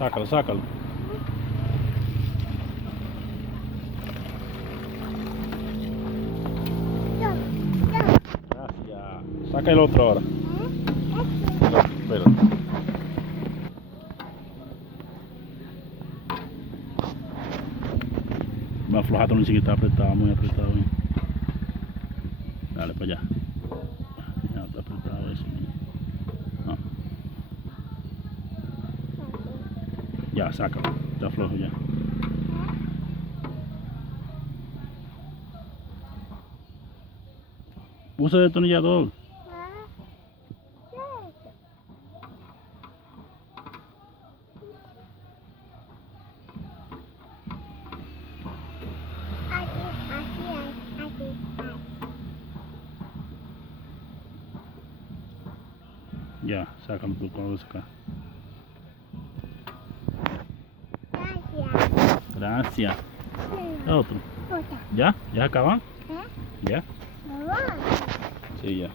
Sácalo, sácalo. Gracias. Saca el otro ahora. Espera. Va a aflojar, ni siquiera está apretado, muy apretado. Dale para allá. Ya está apretado eso. No. Ya, sácalo. Está flojo ya. Usa el destornillador. Ya, sácalo tú con lo acá. Gracias. Otro. ¿Ya? ¿Ya acaba? ¿Ya? Sí, ya.